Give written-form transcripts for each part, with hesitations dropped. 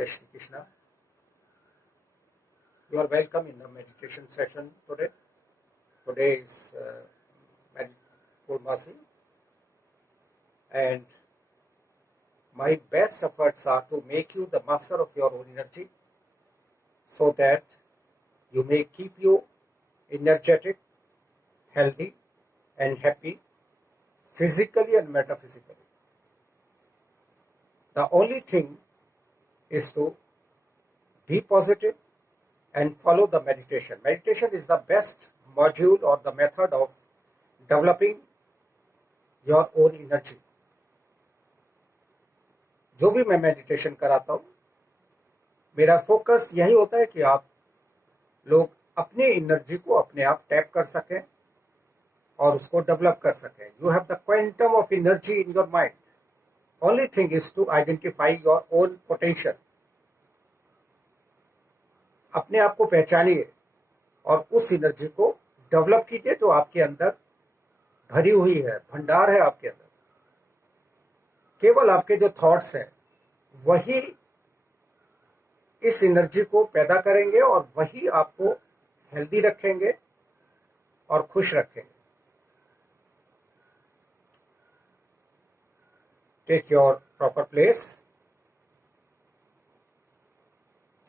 Jai Shri Krishna. You are welcome in the meditation session today. Today is Purnamasi, and my best efforts are to make you the master of your own energy so that you may keep you energetic, healthy and happy physically and metaphysically. The only thing is to be positive and follow the meditation. Meditation is the best module or the method of developing your own energy. जो भी मैं meditation कराता हूँ, मेरा focus यही होता है कि आप लोग अपनी एनर्जी को अपने आप टैप कर सकें और उसको डेवलप कर सकें. You have the quantum of energy in your mind. Only thing is to identify your own potential. अपने आप को पहचानिए और उस एनर्जी को डेवलप कीजिए जो आपके अंदर भरी हुई है, भंडार है आपके अंदर. केवल आपके जो थॉट्स हैं वही इस एनर्जी को पैदा करेंगे और वही आपको हेल्दी रखेंगे और खुश रखेंगे. Take your proper place.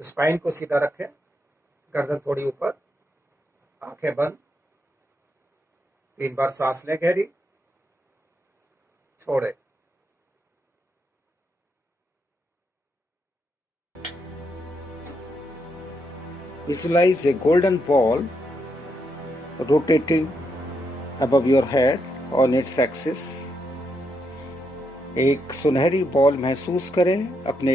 Spine को सीधा रखें, गर्दन थोड़ी ऊपर, आंखें बंद. 3 बार सांस लें गहरी, छोड़े. Visualize a golden ball rotating above your head on its axis. एक सुनहरी बॉल महसूस करें अपने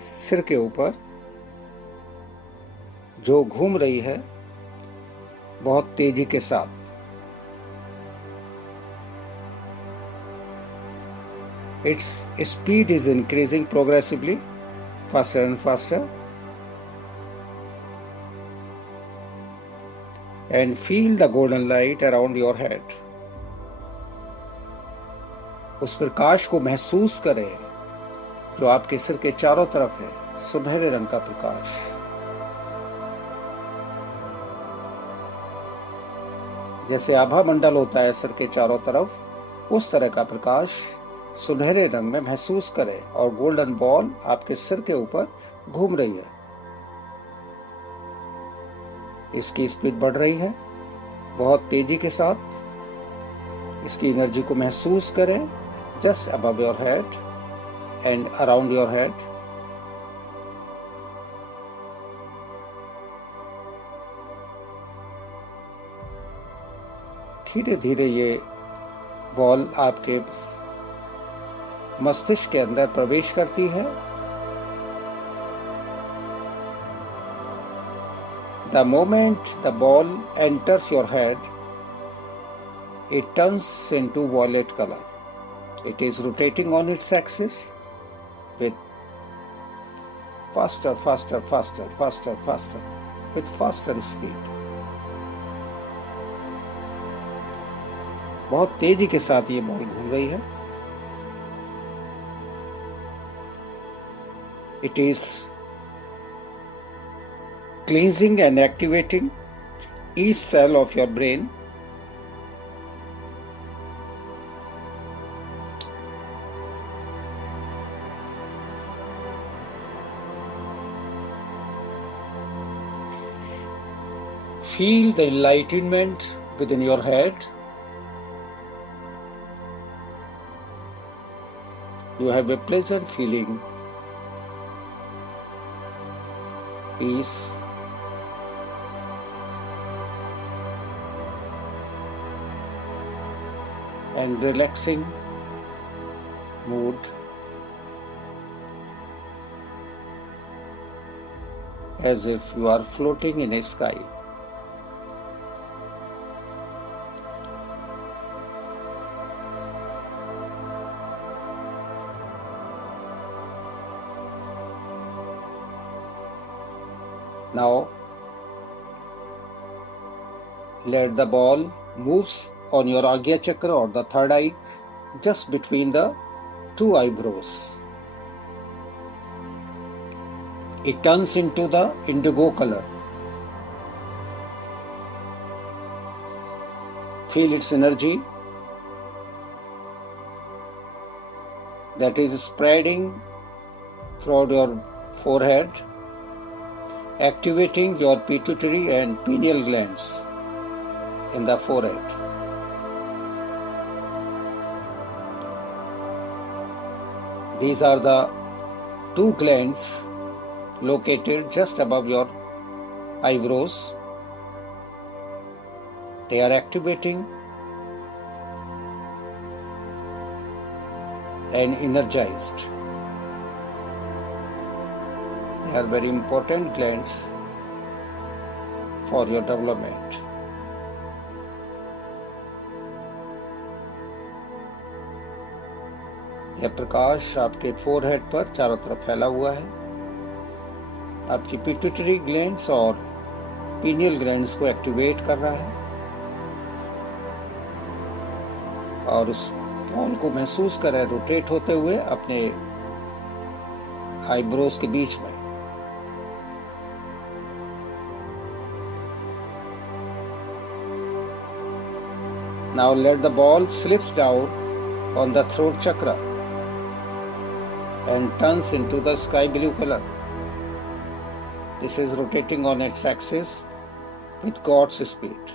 सिर के ऊपर जो घूम रही है बहुत तेजी के साथ. Its speed is increasing progressively, faster and faster. And feel the golden light around your head. उस प्रकाश को महसूस करें जो आपके सिर के चारों तरफ है, सुनहरे रंग का प्रकाश. जैसे आभा मंडल होता है सिर के चारों तरफ, उस तरह का प्रकाश सुनहरे रंग में महसूस करें और गोल्डन बॉल आपके सिर के ऊपर घूम रही है. इसकी स्पीड बढ़ रही है बहुत तेजी के साथ. इसकी एनर्जी को महसूस करें just above your head and around your head. धीरे धीरे ये बॉल आपके मस्तिष्क के अंदर प्रवेश करती है. The moment the ball enters your head, it turns into violet color. It is rotating on its axis with faster with faster speed. बहुत तेजी के साथ ये बॉल घूम रही है. It is cleansing and activating each cell of your brain. Feel the enlightenment within your head. You have a pleasant feeling, peace, and relaxing mood, as if you are floating in a sky. Now let the ball moves on your Agya Chakra or the third eye, just between the two eyebrows. It turns into the indigo color. Feel its energy that is spreading throughout your forehead, activating your pituitary and pineal glands in the forehead. These are the two glands located just above your eyebrows. They are activating and energized. They are very important glands for your development. यह प्रकाश आपके forehead पर चारों तरफ फैला हुआ है, आपकी pituitary glands और पीनियल ग्लैंड्स को एक्टिवेट कर रहा है और उस बॉल को महसूस कर रहा है रोटेट होते हुए अपने आईब्रोज के बीच में. Now let the ball slips down on the throat chakra and turns into the sky blue color. This is rotating on its axis with God's speed.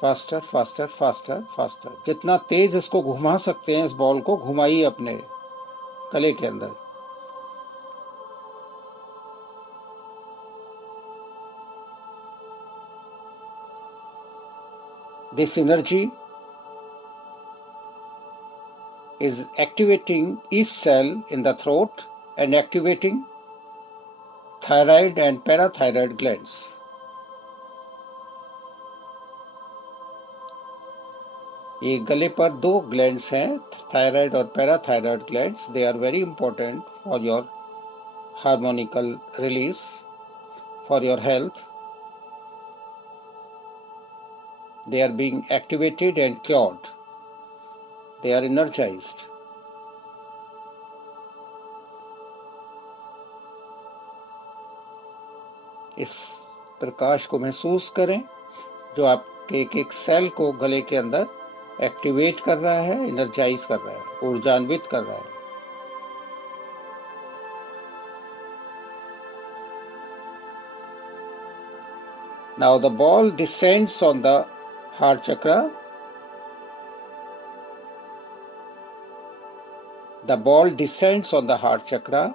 Faster, faster, faster, faster. जितना तेज इसको घुमा सकते हैं, इस ball को घुमाइए अपने गले के अंदर. This energy is activating each cell in the throat and activating thyroid and parathyroid glands. ये गले पर दो ग्लैंड्स हैं, थायराइड और parathyroid glands. They are very important for your hormonical release, for your health. They are being activated and cured. They are energized. इस प्रकाश को महसूस करें जो आपके एक एक सेल को गले के अंदर एक्टिवेट कर रहा है, एनर्जाइज कर रहा है, ऊर्जान्वित कर रहा है. Now the ball descends on the heart chakra. The ball descends on the heart chakra,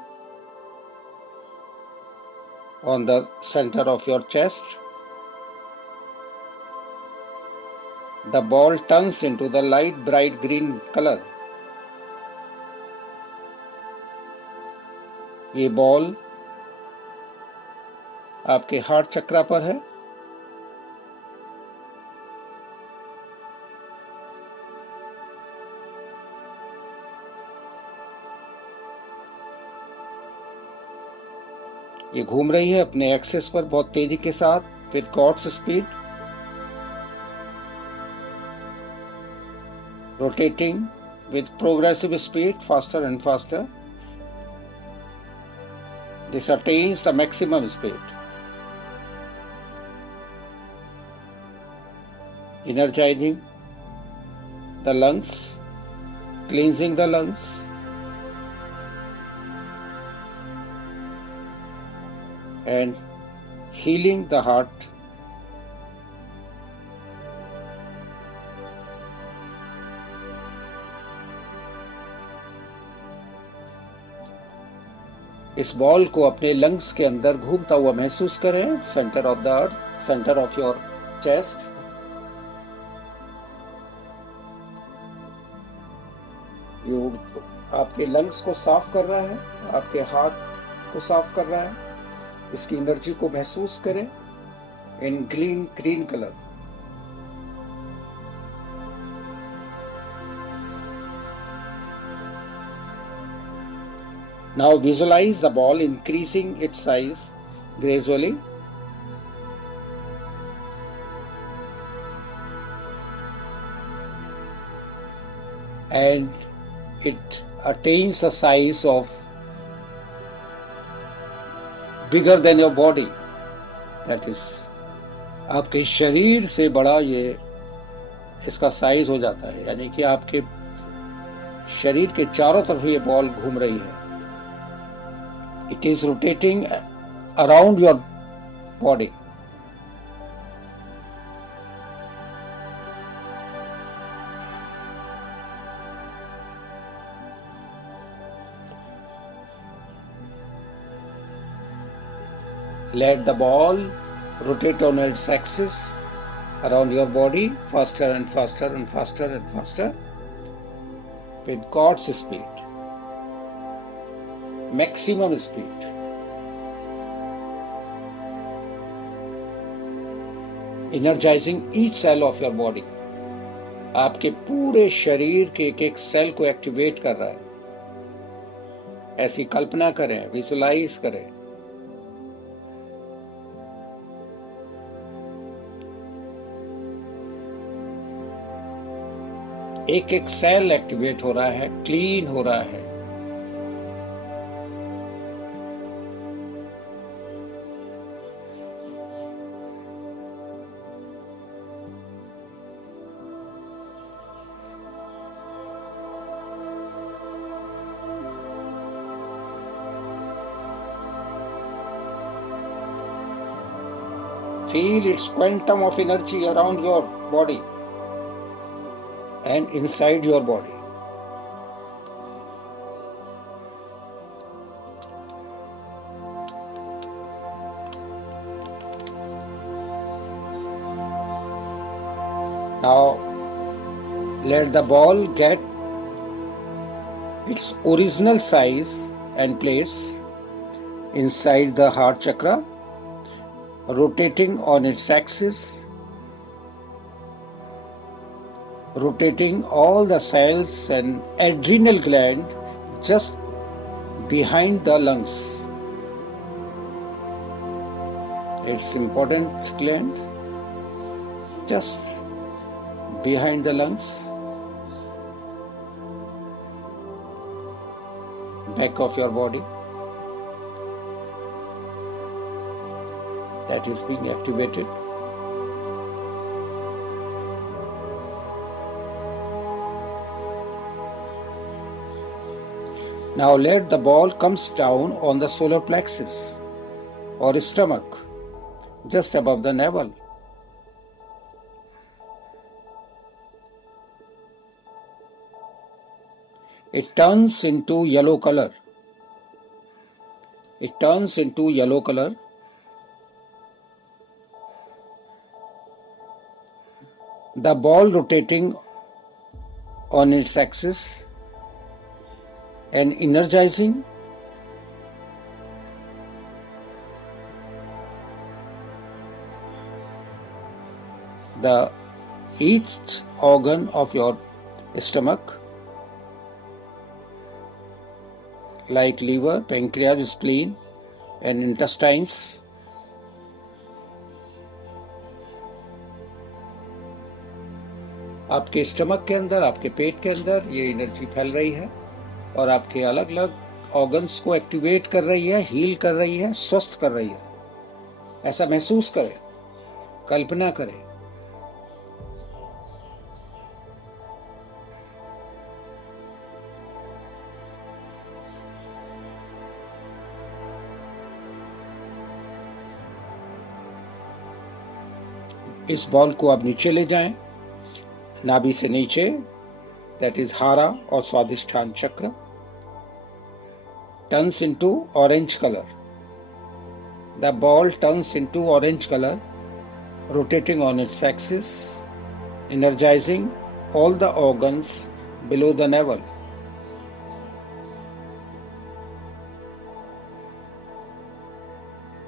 on the center of your chest. The ball turns into the light bright green color. ये ball आपके heart चक्रा पर है. ये घूम रही है अपने axis पर बहुत तेजी के साथ with God's speed, rotating with progressive speed, faster and faster. This attains the maximum speed. energizing the lungs, cleansing the lungs, and healing the heart. इस बॉल को अपने लंग्स के अंदर घूमता हुआ महसूस करें. Centre of the earth, centre of your chest. ये आपके लंग्स को साफ कर रहा है, आपके हार्ट को साफ कर रहा है. इसकी एनर्जी को महसूस करें इन green colour. Now visualize the ball increasing its size gradually. and it attains a size of bigger than your body. That is, आपके शरीर से बड़ा ये इसका साइज हो जाता है, यानी कि आपके शरीर के चारों तरफ ये बॉल घूम रही है. It is rotating around your body. Let the ball rotate on its axis around your body faster and faster and faster and faster with God's speed, maximum speed. Energizing each cell of your body. आपके पूरे शरीर के एक एक cell को activate कर रहा है. ऐसी कल्पना करें, विजुलाइज करें. एक एक सेल एक्टिवेट हो रहा है, क्लीन हो रहा है. Feel its quantum of energy around your body and inside your body. Now let the ball get its original size and place inside the heart chakra, rotating on its axis, rotating all the cells and adrenal gland just behind the lungs. It's important gland just behind the lungs, back of your body, that is being activated. Now let the ball comes down on the solar plexus or stomach, just above the navel. It turns into yellow color. It turns into yellow color. The ball rotating on its axis and energizing the each organ of your stomach, like liver, pancreas, spleen and intestines. आपके stomach के अंदर, आपके पेट के अंदर ये energy फैल रही है और आपके अलग अलग ऑर्गन्स को एक्टिवेट कर रही है, हील कर रही है, स्वस्थ कर रही है. ऐसा महसूस करें, कल्पना करें. इस बॉल को आप नीचे ले जाएं, नाभि से नीचे, that is hara or swadhisthana chakra, turns into orange color. The ball turns into orange color, rotating on its axis, energizing all the organs below the navel.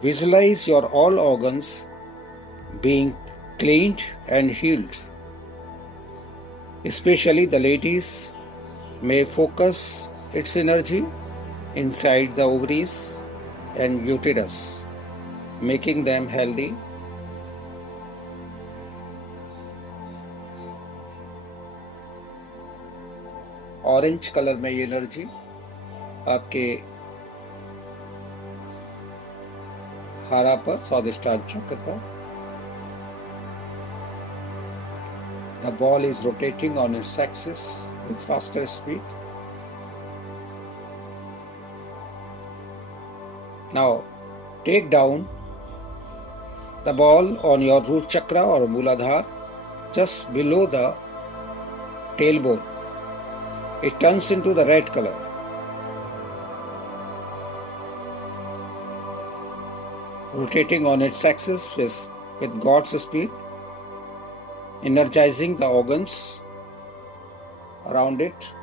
Visualize your all organs being cleaned and healed. Especially the ladies may focus its energy inside the ovaries and uterus, making them healthy. Orange colour में ये energy आपके हारा पर, स्वादिष्टान चक्र पर। The ball is rotating on its axis with faster speed. Now take down the ball on your root chakra or Mooladhara, just below the tailbone. It turns into the red color. Rotating on its axis with God's speed, energizing the organs around it.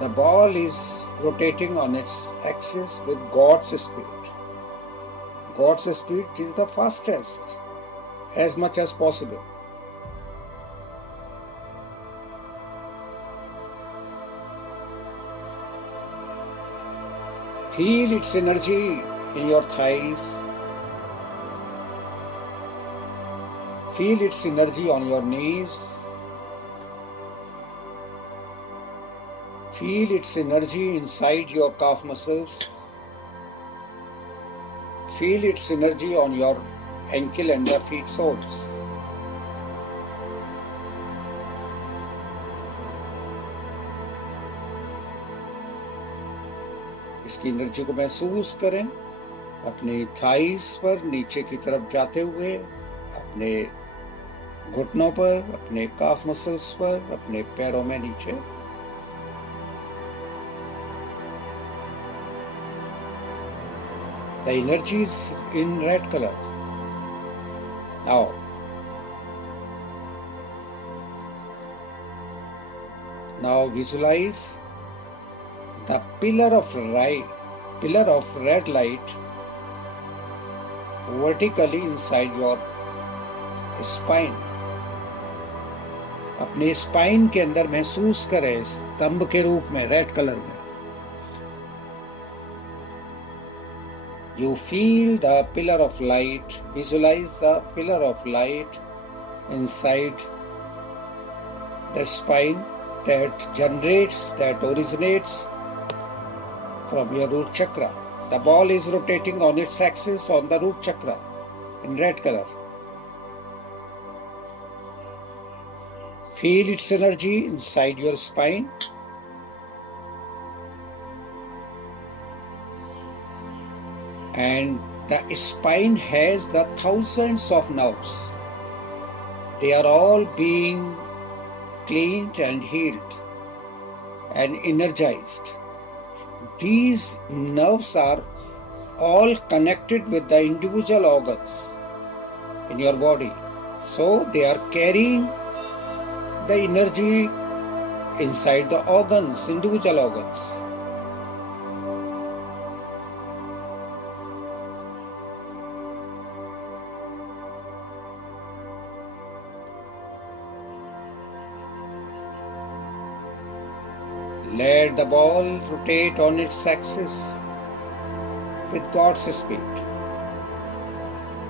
The ball is rotating on its axis with God's speed. God's speed is the fastest, as much as possible. Feel its energy in your thighs. Feel its energy on your knees. Feel its energy inside your calf muscles. Feel its energy on your ankle and the feet soles. इसकी energy को महसूस करें अपने thighs पर नीचे की तरफ जाते हुए, अपने घुटनों पर, अपने काफ मसल्स पर, अपने पैरों में नीचे। The energy is in red color. Now visualize the pillar of red light vertically inside your spine. अपने स्पाइन के अंदर महसूस करें स्तंभ के रूप में रेड कलर में। You feel the pillar of light, visualize the pillar of light inside the spine that originates from your root chakra. The ball is rotating on its axis on the root chakra in red color. Feel its energy inside your spine. And the spine has the thousands of nerves. They are all being cleaned and healed and energized. These nerves are all connected with the individual organs in your body. So they are carrying the energy inside the organs, individual organs. Let the ball rotate on its axis with God's speed.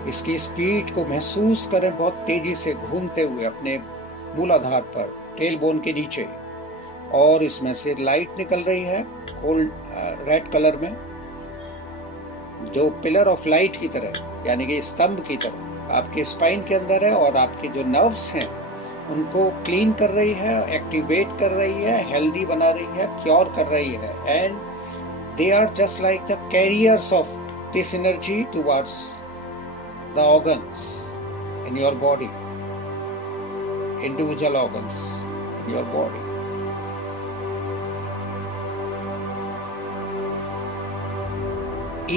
इसकी speed को महसूस करें बहुत तेजी से घूमते हुए अपने मूलाधार पर, टेल बोन के नीचे, और इसमें से लाइट निकल रही है गोल्ड रेड कलर में, जो पिलर ऑफ लाइट की तरह, यानी कि स्तंभ की तरह आपके स्पाइन के अंदर है, और आपके जो नर्व्स हैं उनको क्लीन कर रही है, एक्टिवेट कर रही है, हेल्दी बना रही है, क्योर कर रही है। And they are just like the carriers of this energy towards the organs in your body, individual organs in your body.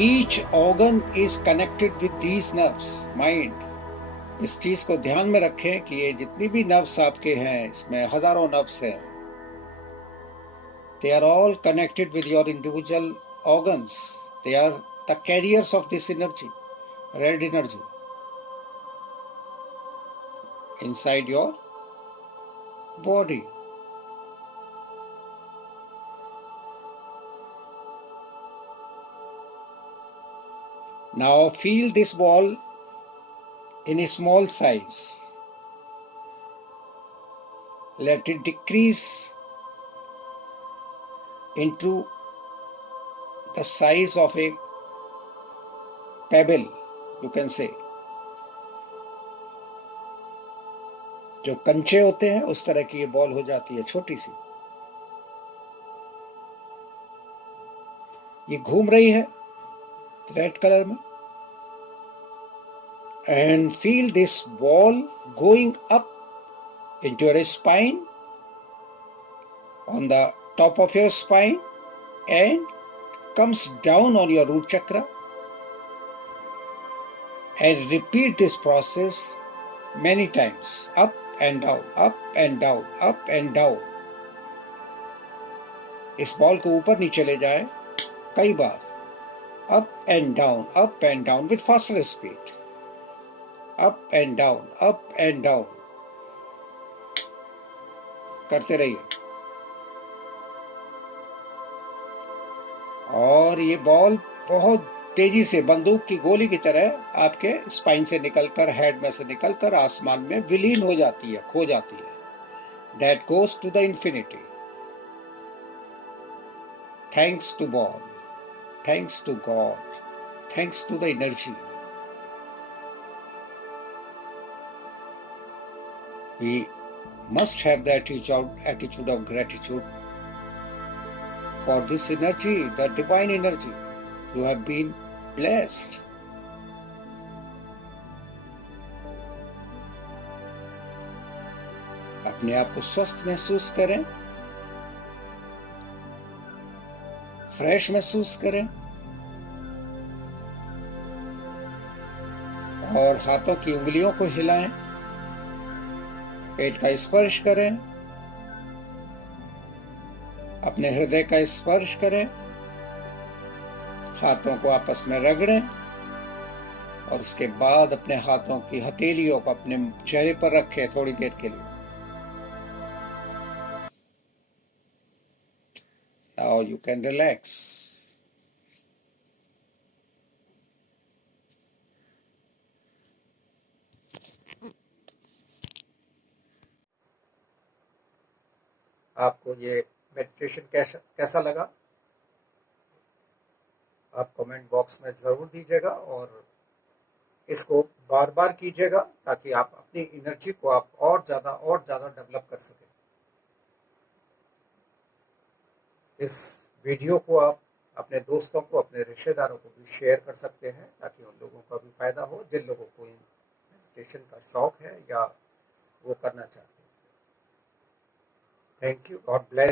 Each organ is connected with these nerves. Mind, इस चीज को ध्यान में रखें कि ये जितनी भी नर्व्स आपके हैं, इसमें हजारों नर्व्स हैं. They are all connected with your individual organs. They are the carriers of this energy, red energy, inside your body. Now feel this ball in a small size. Let it decrease into the size of a pebble, you can say. जो कंचे होते हैं उस तरह की ये ball हो जाती है, छोटी सी. ये घूम रही है रेड कलर में. And feel this ball going up into your spine, on the top of your spine, and comes down on your root chakra. And repeat this process many times, up and down, up and down, up and down. इस ball को ऊपर नीचे ले जाए कई बार, up and down with faster speed, up and down करते रहिए. और ये बॉल बहुत तेजी से बंदूक की गोली की तरह आपके स्पाइन से निकलकर, हेड में से निकलकर आसमान में विलीन हो जाती है, खो जाती है. That goes to the infinity. Thanks to ball, thanks to God, thanks to the energy. We must have the attitude of gratitude for this energy, the divine energy. You have been blessed. अपने आप को स्वस्थ महसूस करें, fresh महसूस करें, और हाथों की उंगलियों को हिलाएं, पेट का स्पर्श करें, अपने हृदय का स्पर्श करें, हाथों को आपस में रगड़ें, और उसके बाद अपने हाथों की हथेलियों को अपने चेहरे पर रखें थोड़ी देर के लिए. Now you can relax. आपको ये मेडिटेशन कैसा लगा? आप कमेंट बॉक्स में जरूर दीजिएगा, और इसको बार बार कीजिएगा ताकि आप अपनी एनर्जी को आप और ज्यादा डेवलप कर सकें. इस वीडियो को आप अपने दोस्तों को, अपने रिश्तेदारों को भी शेयर कर सकते हैं ताकि उन लोगों का भी फायदा हो जिन लोगों को मेडिटेशन का शौक है या वो करना चाहते हैं. Thank you. God bless.